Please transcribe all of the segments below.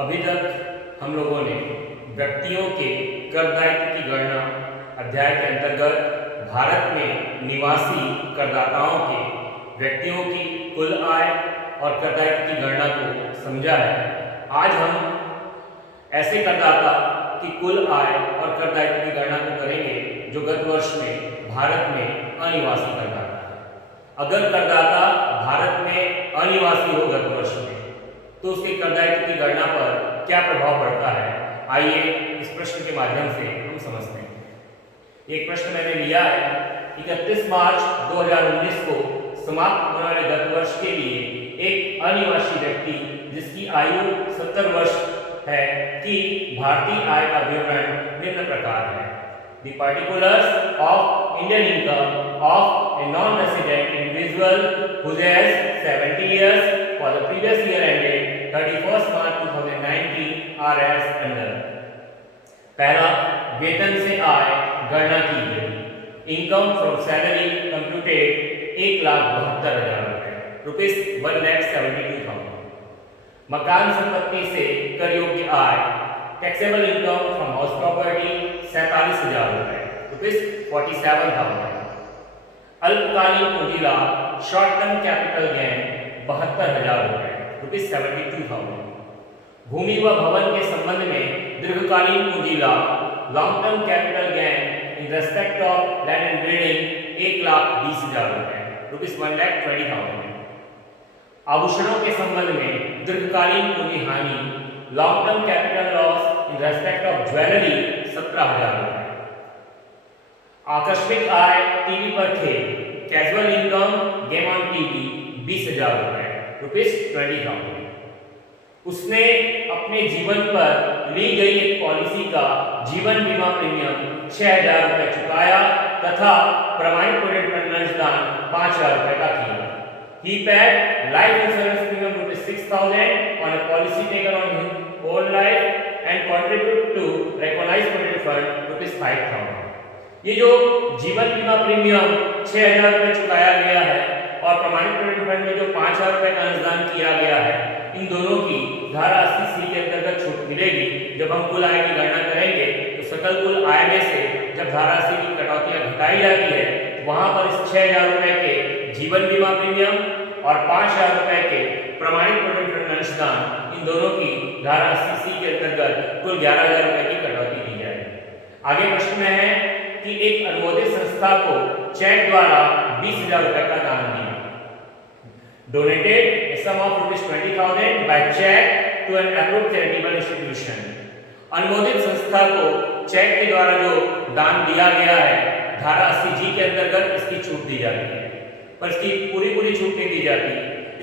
अभी तक हम लोगों ने व्यक्तियों के कर दायित्व की गणना अध्याय के अंतर्गत भारत में निवासी करदाताओं के व्यक्तियों की कुल आय और कर दायित्व की गणना को समझा है। आज हम ऐसे करदाता की कुल आय और कर दायित्व की गणना को करेंगे जो गत वर्ष में भारत में अनिवासी करदाता है। अगर करदाता भारत में अनिवासी हो गत वर्ष में तो उसके कर दायित्व की गणना पर क्या प्रभाव पड़ता है, आइए इस प्रश्न के माध्यम से हम समझते हैं। एक प्रश्न मैंने लिया है, 31 मार्च 2019 को समाप्त होने वाले गत वर्ष के लिए एक अनिवासी व्यक्ति जिसकी आयु 70 वर्ष है कि भारतीय आय का विवरण निम्न प्रकार है। The particulars of Indian income of a non-resident individual who has 70 years for the previous year ended 31st March 2019 are as under। पहला, वेतन से आय गणना की गई। इनकम फ्रॉम सैलरी कंप्यूटेड 1,72,000 रुपए, रुपीज 1,72,000। मकान संपत्ति से कर योग्य आय taxable income from house property 47,000 रुपए, रुपीज 47,000। अल्पकालीन पूंजी लाभ शॉर्ट टर्म कैपिटल गेन 72,000 रुपए, रुपीज 72,000। भूमि व भवन के संबंध में दीर्घकालीन पूंजी लाभ long term capital gain in respect of land and building 1,20,000 रुपए, रुपीज 1,20,000। आभूषणों के संबंध में दीर्घकालीन पूंजी हानि long term capital loss in respect of jewellery 17,000 रुपए। आकस्मिक आय टीवी पर खेल casual income game on TV 20,000 रुपए, रुपीज 20,000। उसने अपने जीवन पर ली गई एक पॉलिसी का जीवन बीमा प्रीमियम 6,000 रुपए चुकाया तथा प्रमाणित प्रोविडेंट फंड अंशदान 5,000 रुपए का किया। He paid life insurance premium rupees 6,000 on a policy taken on his whole life and contributed to recognized provident fund rupees 5,000। ये जो जीवन बीमा प्रीमियम 6,000 रुपए चुकाया गया है और प्रमाणित प्रोविडेंट फंड में जो 5,000 रुपए का अंशदान किया गया है, इन दोनों की धारा 80C के अंतर्गत छूट मिलेगी। जब हम कुल आय की गणना करेंगे तो सकल कुल आय में से जब धारा 80 की कटौतियां घटाई जाती है, वहां पर इस 6,000 रुपए के जीवन बीमा प्रीमियम और 5,000 रुपए के प्रमाणित प्रोविडेंट फंड अंशदान, इन दोनों की धारा 80C के अंतर्गत कुल 11,000 रुपए की कटौती दी जाएगी। आगे प्रश्न में है कि एक अनुमोदित संस्था को चेक द्वारा 20,000 रुपए का दान दिया। Donated a sum of ₹20,000 by check to an approved charitable institution। अनुमोदित संस्था को चेक के द्वारा जो दान दिया गया है, धारा 80G के अंतर्गत इसकी छूट दी जाती है, पर इसकी पूरी छूट नहीं दी जाती।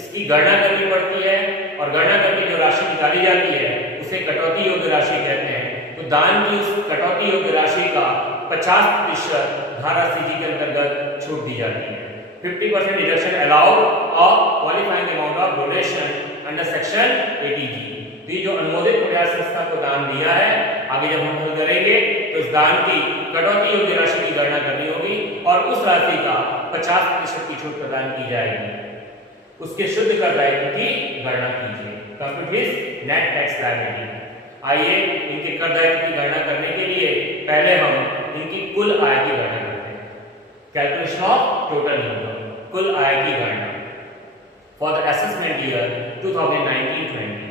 इसकी गणना करनी पड़ती है और गणना करके जो राशि निकाली जाती है उसे कटौती योग्य राशि कहते हैं। तो दान की उस कटौती योग्य राशि का 50% धारा 80G के अंतर्गत छूट दी जाती है। 50% deduction allowed of qualifying amount of donation under section 80G। तो ये जो अनुमोदित प्रयास संस्था को दान दिया है, आगे जब हम हल करेंगे तो इस दान की कटौती योग्य राशि की गणना करनी होगी और उस राशि का 50% की छूट प्रदान की जाएगी। उसके शुद्ध कर दायित्व की गणना कीजिए। Compute his net tax liability. आइए इनके कर दायित्व की गणना करने के लिए पहले हम इनकी कुल आय की गणना करते हैं। कैलकुलेशन ऑफ टोटल इनकम, कुल आय की गणना फॉर द असेसमेंट ईयर 2019-20।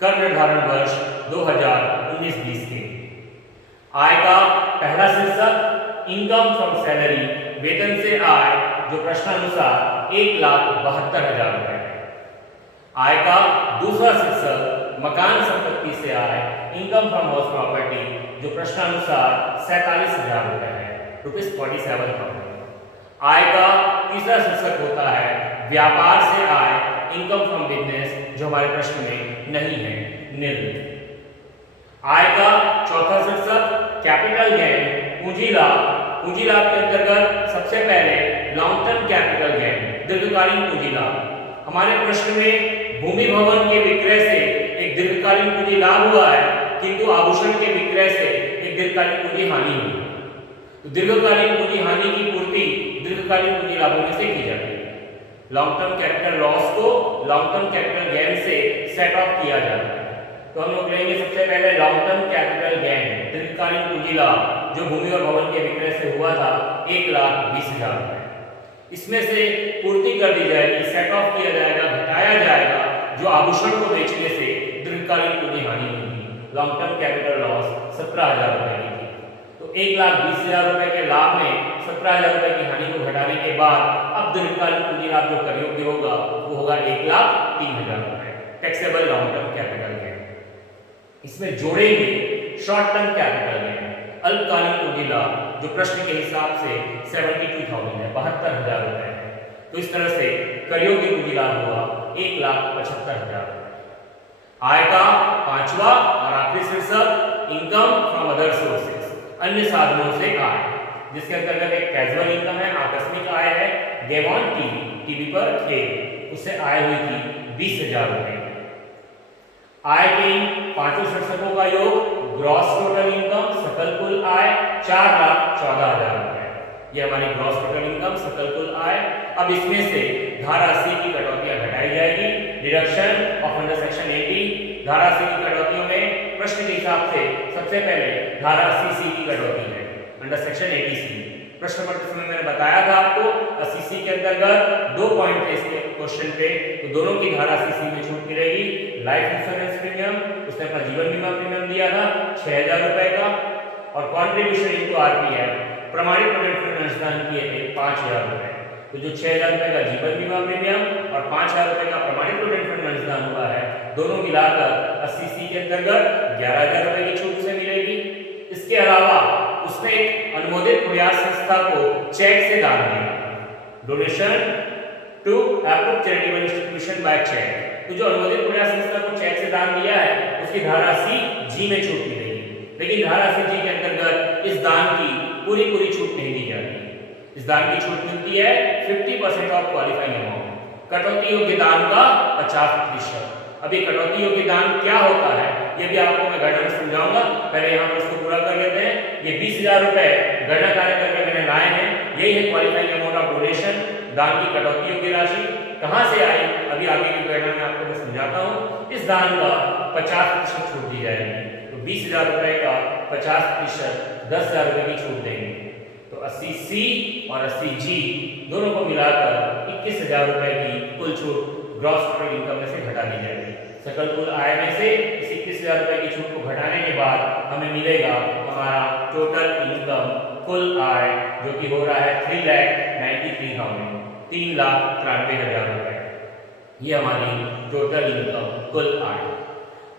कर निर्धारण वर्ष 2019-20 के आय का पहला शीर्षक इनकम फ्रॉम सैलरी, वेतन से आय, जो प्रश्नानुसार 1,72,000 रुपए है। आय का दूसरा शीर्षक मकान संपत्ति से आय, इनकम फ्रॉम हाउस प्रॉपर्टी, जो प्रश्नानुसार 47,000 रुपए है, रुपीज 47,000। आय का तीसरा शीर्षक होता है व्यापार से आय, इनकम फ्रॉम बिजनेस, जो हमारे प्रश्न में नहीं है, निल। आय का चौथा शीर्षक कैपिटल गेन, पूंजी लाभ। पूंजी लाभ के अंतर्गत सबसे पहले लॉन्ग टर्म कैपिटल गेन, दीर्घकालीन पूंजी लाभ। हमारे प्रश्न में भूमि भवन के विक्रय से एक दीर्घकालीन पूंजी लाभ हुआ है, किंतु आभूषण के विक्रय से एक दीर्घकालीन पूंजी हानि हुई। तो दीर्घकालीन पूंजी हानि की पूर्ति दीर्घकालीन पूंजी लाभों में से की जाती है। लॉन्ग टर्म कैपिटल लॉस को लॉन्ग टर्म कैपिटल गेन से सेट ऑफ किया जाता है। तो हम लोग लेंगे सबसे पहले लॉन्ग टर्म कैपिटल गेन, दीर्घकालीन पूंजी लाभ जो भूमि और भवन के विक्रय से हुआ था 1,20,000 रुपए। इसमें से पूर्ति कर दी जाएगी, सेट ऑफ किया जाएगा, घटाया जाएगा जो आभूषण को बेचने से दीर्घकालीन पूंजी हानि हुई। लॉन्ग टर्म कैपिटल लॉस 17,000 रुपए की थी। तो 1,20,000 रुपए के लाभ में 17,000 रुपए की हानि को घटाने के बाद अब दीर्घकालीन पूंजी लाभ जो कर योग्य होगा वो होगा 1,03,000 रुपए, taxable long term capital gain. इसमें जोड़ेंगे शॉर्ट टर्म कैपिटल गेन, अल्पकालीन पूंजी लाभ जो प्रश्न के हिसाब से 72,000 है, 72,000 रुपए है। तो इस तरह से कर योग्य पूंजी लाभ हुआ 1,75,000। आय का पांचवा और आखिरी शीर्षक इनकम फ्रॉम अदर सोर्सेस, अन्य साधनों से आय, जिसके अंतर्गत एक कैजुअल इनकम है, आकस्मिक आय है, गेम ऑन टीवी पर खेल, उससे आय हुई थी 20,000 रुपए। आय के इन पांचों शीर्षकों का योग ग्रॉस टोटल इनकम, सकल कुल आय 4,14,000 रुपए। ये हमारी ग्रॉस टोटल इनकम, सकल कुल आय। अब इसमें से धारा 80 की कटौतियां घटाई जाएगी, डिडक्शन ऑफ अंडर सेक्शन 80। धारा 80 की कटौतियों में प्रश्न के हिसाब से सबसे पहले धारा 80C की कटौती है, अंडर सेक्शन 80C। प्रश्न पत्र में मैंने बताया था आपको 80C के अंतर्गत 2 पॉइंट थे इसके क्वेश्चन पे, तो दोनों की धारा 80C में छूट मिलेगी। लाइफ इंश्योरेंस प्रीमियम, उसने अपना जीवन बीमा प्रीमियम दिया था 6,000 रुपए का, और कॉन्ट्रीब्यूशन इनटू आरपीएफ प्रमाणित प्रोविडेंट फंड अंशदान किए थे 5,000 रुपए। तो जो 6,000 रुपए का जीवन बीमा प्रीमियम और 5,000 रुपए का प्रमाणित प्रोविडेंट फंड अंशदान हुआ है, दोनों मिलाकर 80C के अंतर्गत 11,000 रुपए की छूट से मिलेगी। इसके अलावा उसने एक अनुमोदित प्रयास संस्था को चेक से दान दिया, donation to approved charitable institution by cheque. तो जो अनुमोदित प्रयास संस्था को चेक से दान दिया है उसकी धारा C में छूट मिलेगी, लेकिन धारा C के अंतर्गत इस दान की पूरी छूट नहीं दी जाती। इस दान की छूट मिलती है 50% ऑफ क्वालिफाइंग अमाउंट, कटौती योग्य दान का 50%। अभी कटौती योग्य दान क्या होता है ये भी आपको मैं गणना में समझाऊंगा, पहले यहाँ पर इसको पूरा कर लेते हैं। ये 20,000 रुपए गणना कार्य करके मैंने लाए हैं, यही है क्वालिफाइंग अमाउंट ऑफ डोनेशन, दान की कटौती योग्य राशि। कहां से आई अभी आगे की गणना में आपको मैं समझाता हूं। इस दान का 50% छूट दी जाएगी, तो 20,000 रुपए का 50% 10,000 रुपए की छूट देंगे। तो 80C और 80G दोनों को मिलाकर 21,000 रुपए की कुल छूट ग्रॉस टोटल इनकम में से घटा दी जाएगी। सकल कुल आय में से इस 21,000 रुपए की छूट को घटाने के बाद हमें मिलेगा हमारा टोटल इनकम, कुल आय, जो कि हो रहा है 3,93,000, 3,93,000 रुपए। ये हमारी टोटल इनकम, कुल आय।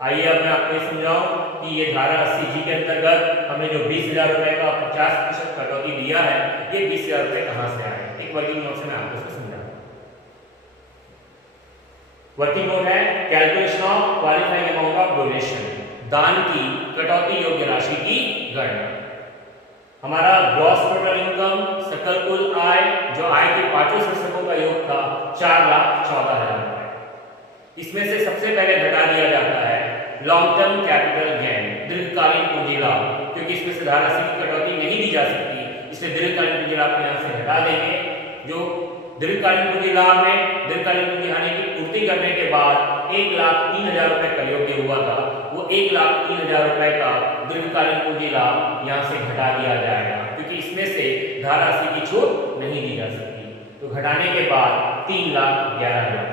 आइए अब मैं आपको समझाऊं कि ये धारा 80G के अंतर्गत हमने जो 20,000 रुपए का 50% कटौती दिया है, ये 20,000 रुपए कहां से आए। एक वर्किंग नोट से मैं आपको इसको समझाऊं। वर्किंग नोट है calculation of qualifying amount of donation, दान की कटौती योग्य राशि की गणना। हमारा ग्रॉस टोटल इनकम, सकल कुल आय, जो आय के पांचों शीर्षकों का योग था 4,14,000 रुपए। इसमें से सबसे पहले घटा दिया जाता है लॉन्ग टर्म कैपिटल गेन, दीर्घकालीन पूंजी लाभ, क्योंकि इसमें से धारा 80 की कटौती नहीं दी जा सकती, इसलिए दीर्घकालीन पूंजी लाभ को यहाँ से हटा देंगे। जो दीर्घकालीन पूंजी लाभ में दीर्घकालीन पूंजी हानि की पूर्ति करने के बाद 1,03,000 रुपए का योग्य हुआ था, वो 1,03,000 रुपए का दीर्घकालीन पूंजी लाभ यहाँ से घटा दिया जाएगा, क्योंकि इसमें से धारा 80 की छूट नहीं दी जा सकती। तो घटाने के बाद 3,11,000।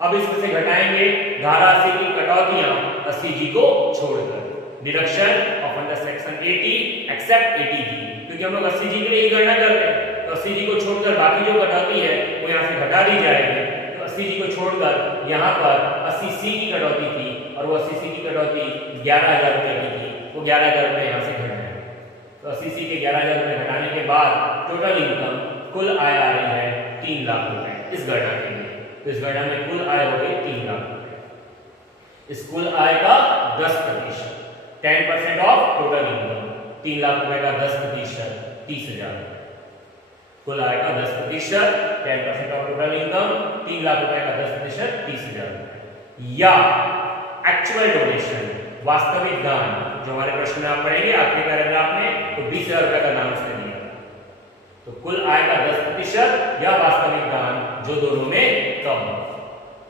अब इसमें से घटाएंगे धारा 80 की कटौतियां 80G को छोड़कर, deduction of under section 80 except 80G, क्योंकि हम लोग 80G के लिए ही गणना कर रहे हैं, तो 80G को छोड़कर बाकी जो कटौती है वो यहाँ से घटा दी जाएगी। तो 80G को छोड़कर यहाँ पर 80C की कटौती थी, और वो 80C की कटौती 11,000 रुपए की थी, वो 11,000 रुपए यहाँ से घट गए। तो 80C के 11,000 रुपए घटाने के बाद टोटल इनकम, कुल आय आ रही है 3 लाख रुपए इस गणना के लिए। तो इस गणना में कुल आय हो गई 3 लाख रुपए। इस कुल आय का 10%, 10% ऑफ टोटल इनकम, 3 लाख रुपए का 10% 30,000। कुल आय का 10%, 10% ऑफ टोटल इनकम, 3 लाख रुपए का 10% 30,000। या एक्चुअल डोनेशन, वास्तविक दान, जो हमारे प्रश्न में आप पढ़ेंगे आखिरी पैराग्राफ में, तो 20,000 रुपए का दान उसने दिया। तो कुल आय का 10% या वास्तविक दान, जो दोनों में कम,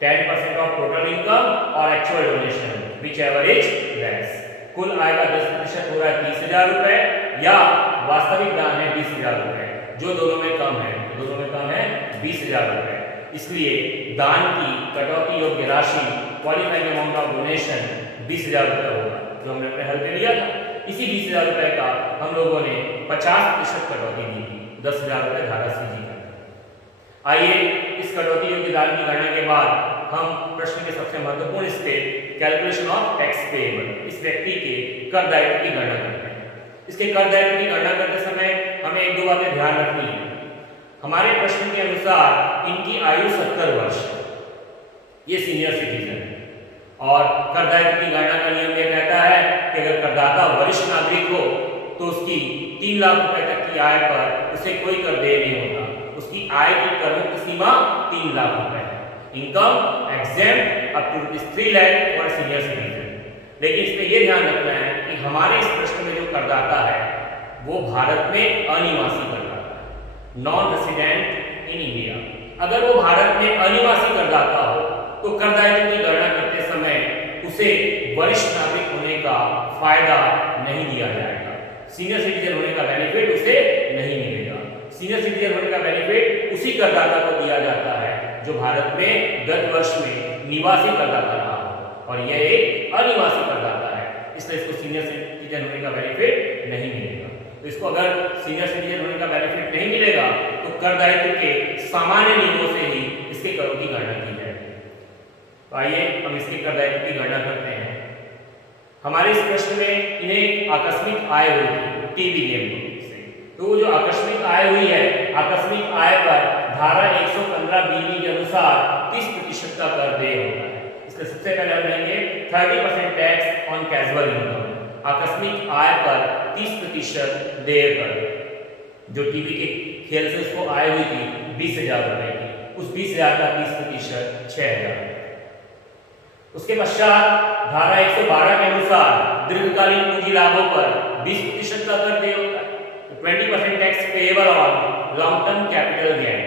10% ऑफ टोटल इनकम और actual donation, which ever is less. कुल आय का 10% हो रहा है 30,000 रुपए या वास्तविक दान है 20,000 रुपए, जो दोनों में कम है, 20,000 रुपए। इसलिए दान की कटौती योग्य राशि क्वालिफाइंग अमाउंट ऑफ डोनेशन 20,000 रुपए होगा, जो हमने अपने हल में लिया था। इसी 20,000 रुपए का हम लोगों ने 50% कटौती दी थी, 10,000 रुपए धारा सीजी का। आइए इस कटौती योग्य दान की गणना के बाद हम प्रश्न के सबसे महत्वपूर्ण step calculation of tax payable, इस व्यक्ति के कर दायित्व की गणना करते हैं। इसके कर दायित्व की गणना करते समय हमें एक दो बातें ध्यान रखनी है। हमारे प्रश्न के अनुसार इनकी आयु 70 वर्ष है, ये सीनियर सिटीजन है। और कर दायित्व की गणना का नियम यह कहता है कि अगर करदाता वरिष्ठ नागरिक हो तो उसकी 3 लाख रुपए तक की आय पर उसे कोई कर देय नहीं होता। उसकी आय की कर मुक्त सीमा 3 लाख रुपए है। Income exempt up to 3 lakh for senior citizen. लेकिन इसमें यह ध्यान रखना है कि हमारे इस प्रश्न में जो करदाता है वो भारत में अनिवासी करदाता है, नॉन रेसिडेंट इन इंडिया। अगर वो भारत में अनिवासी करदाता हो तो कर दायित्व की गणना करते समय उसे वरिष्ठ नागरिक होने का फायदा नहीं दिया जाएगा। सीनियर सिटीजन होने का बेनिफिट उसे नहीं मिलेगा। सीनियर सिटीजन होने का बेनिफिट उसी करदाता को दिया जाता है जो भारत में गत वर्ष में निवासी करदाता रहा हो, और यह एक अनिवासी करदाता है, इसलिए इसको सीनियर सिटीजन होने का बेनिफिट नहीं मिलेगा। तो इसको अगर सीनियर सिटीजन होने का बेनिफिट नहीं मिलेगा तो कर दायित्व के सामान्य नियमों से ही इसके करों की गणना की जाएगी। तो आइए हम इसके कर दायित्व की गणना करते हैं। हमारे इस प्रश्न में इन्हें आकस्मिक आय हुई थी टीवी गेम से, तो जो आकस्मिक आय हुई है, आकस्मिक आय पर धारा 115 बीबी के अनुसार 30% का कर देय होता है। इसलिए सबसे पहले हम लेंगे 30% टैक्स ऑन कैजुअल इनकम। आकस्मिक आय पर 30% देय कर, जो टीवी के खेल से उसको आय हुई थी 20,000 रुपए की, उस 20,000 का 30% 6,000। उसके पश्चात धारा 112 के अनुसार दीर्घकालीन पूंजी लाभों पर 20% का कर देय होता है। 20% tax payable on long term capital gain.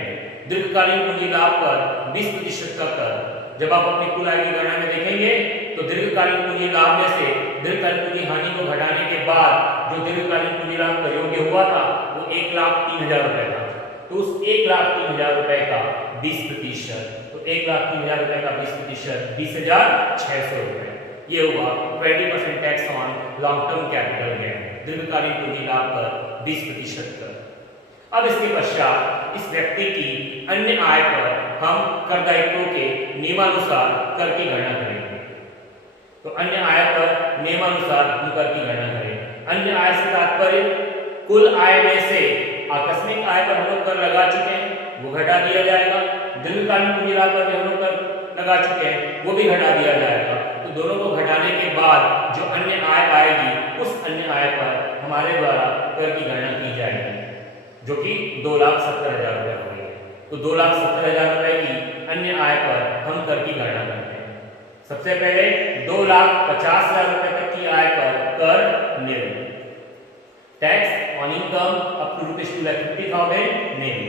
दीर्घकालीन पूंजी लाभ पर 20% का कर। जब आप अपनी कुल आय की गणना में देखेंगे तो दीर्घकालीन पूंजी लाभ में से दीर्घकालीन पूंजी हानि को घटाने के बाद जो दीर्घकालीन पूंजी लाभ का योग्य हुआ था वो 1,03,000 रुपए था। तो उस 1,03,000 रुपए का 20%, तो 1,03,000 रुपए का 20% 20,600 रुपए, ये हुआ 20% tax on long term capital gain. दीर्घकालीन पूंजी लाभ पर 20% कर। अब इसके पश्चात इस व्यक्ति की अन्य आय पर हम कर दायित्वों के नियमानुसार कर की गणना करेंगे। तो अन्य आय पर नियमानुसार हम कर की गणना करें। अन्य आय से तात्पर्य कुल आय में से आकस्मिक आय पर हम लोग कर लगा चुके हैं, वो घटा दिया जाएगा। दीर्घकालीन पूंजी लाभ पर भी हम लोग कर लगा चुके हैं, वो भी घटा दिया जाएगा। तो दोनों को घटाने के बाद जो अन्य आय आएगी उस अन्य आय पर हमारे द्वारा कर की गणना की जाएगी, जो कि 2,70,000 रुपए होगी। तो 2,70,000 रुपए की अन्य आय पर हम कर की गणना करते हैं। सबसे पहले 2,50,000 रुपए तक की आय पर कर nil, tax on income up to ₹2,50,000 nil.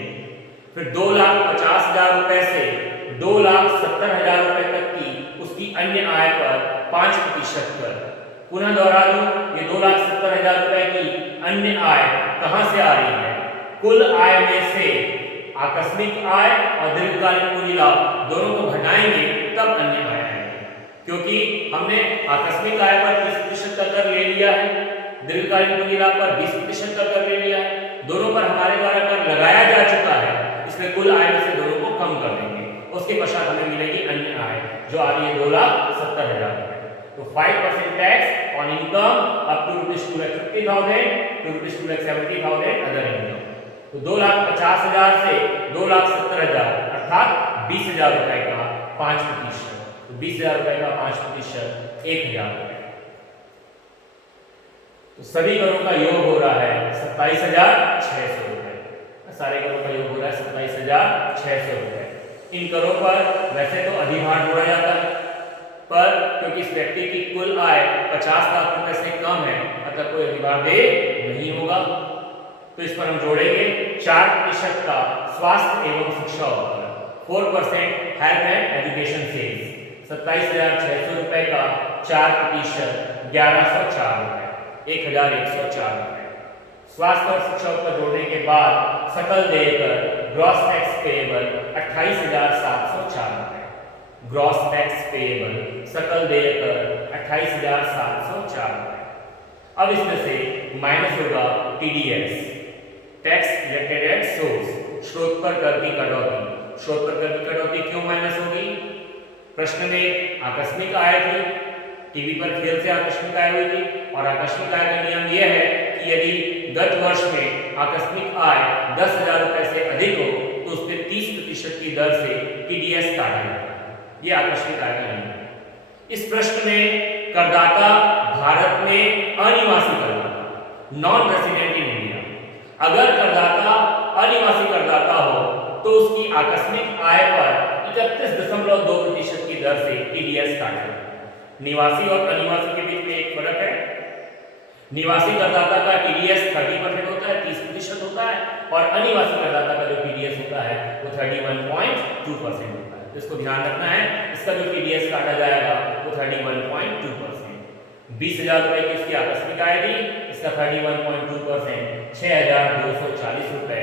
फिर 2,50,000 रुपए से 2,70,000 रुपए तक की उसकी अन्य आय पर 5% कर। पुनः दोहरा दूं, ये 2,70,000 रुपए की अन्य आय कहां से आ रही है? कुल आय में से आकस्मिक आय और दीर्घकालीन पूंजी लाभ दोनों को घटाएंगे तब अन्य आय आएगी। क्योंकि हमने आकस्मिक आय पर 30% का कर ले लिया है, दीर्घकालीन पूंजी लाभ पर 20% का कर ले लिया है, दोनों पर हमारे द्वारा कर लगाया जा चुका है, इसलिए कुल आय में से दोनों को कम कर देंगे। उसके पश्चात हमें मिलेगी अन्य आय जो आ रही है 2,70,000 रुपए। तो 5% tax on income up to ₹2,50,000 to ₹2,70,000 other income. तो 2,50,000 से 2,70,000 अर्थात 20,000 रुपए का 5%। तो 20,000 रुपए का 5% 1,000 रुपए। तो सभी करों का योग हो रहा है 27,600 रुपए। सारे करों का योग हो रहा है 27,600 रुपए। इन करों पर वैसे तो अधिभार जोड़ा जाता है, पर क्योंकि इस व्यक्ति की कुल आय 50 लाख रुपए से कम है अतः कोई अधिभार देय नहीं होगा। तो इस पर हम जोड़ेंगे 4% का स्वास्थ्य एवं शिक्षा उपकर, 4% हेल्थ एंड एजुकेशन सेल्स, 27,600 रुपए का 4% 1104 रुपए, 1104 रुपए। स्वास्थ्य और शिक्षा उत्तर जोड़ने के बाद सकल देय कर ग्रॉस टैक्स पेएबल 28,704 रुपए, ग्रॉस टैक्स पेएबल सकल देय कर 28,704 रुपए। अब इसमें से माइनस होगा TDS, tax collected at source, स्रोत पर कर की कटौती। स्रोत पर कर की कटौती क्यों माइनस होगी? प्रश्न में आकस्मिक आय थी, टीवी पर खेल से आकस्मिक आय हुई थी, और आकस्मिक आय का नियम यह है कि यदि गत वर्ष में आकस्मिक आय 10,000 रुपए से अधिक हो तो उस पर 30% की दर से टीडीएस काटा जाएगा। ये आकस्मिक आय का नियम है। इस प्रश्न में करदाता भारत में अनिवासी करदाता, नॉन रेसिडेंट इन इंडिया, अगर करदाता अनिवासी करदाता हो तो उसकी आकस्मिक आय पर 31.2% की दर से टीडीएस काटा जाएगा। निवासी और अनिवासी के बीच में एक फर्क है। निवासी करदाता का टीडीएस 30% होता है, 30% होता है, और अनिवासी करदाता का जो टीडीएस होता है वो 31.2% होता है। तो इसको ध्यान रखना है, इसका जो टीडीएस काटा जाएगा वो 31.2%। 20,000 रुपए की इसकी आकस्मिक आय थी, इसका 31.2% 6,240 रुपए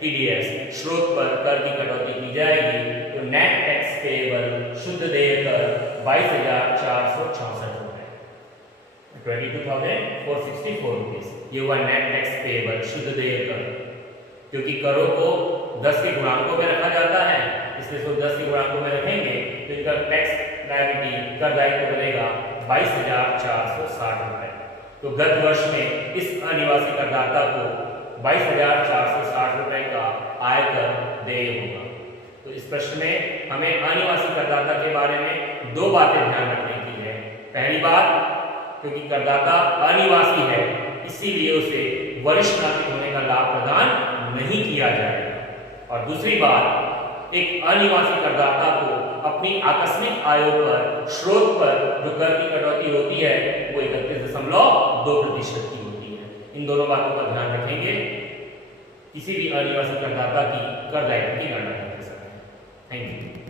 टीडीएस स्रोत पर कर की कटौती की जाएगी। तो नेट टैक्स पेएबल शुद्ध देय कर 22,466 रुपए, 22,464 रुपीस। ये हुआ नेट टैक्स पेएबल शुद्ध देय कर, क्योंकि करों को 10 के गुणांकों में रखा जाता है, इसलिए इसको 10 के गुणांकों में रखेंगे तो इनका टैक्स लायबिलिटी कर दायित्व बनेगा 22,460 रुपए। तो गत वर्ष में इस अनिवासी करदाता को 22,460 रुपए का आयकर देय होगा। तो इस प्रश्न में हमें अनिवासी करदाता के बारे में दो बातें ध्यान रखने की है। पहली बात, क्योंकि करदाता अनिवासी है इसीलिए उसे वरिष्ठ नागरिक होने का लाभ प्रदान नहीं किया जाएगा। और दूसरी बात, एक अनिवासी करदाता को अपनी आकस्मिक आयों पर स्रोत पर जो कर की कटौती होती है वो 31.2% की होती है। इन दोनों बातों का ध्यान रखेंगे किसी भी अनिवासी करदाता की कर दायित्व की गणना करते समय। Thank you.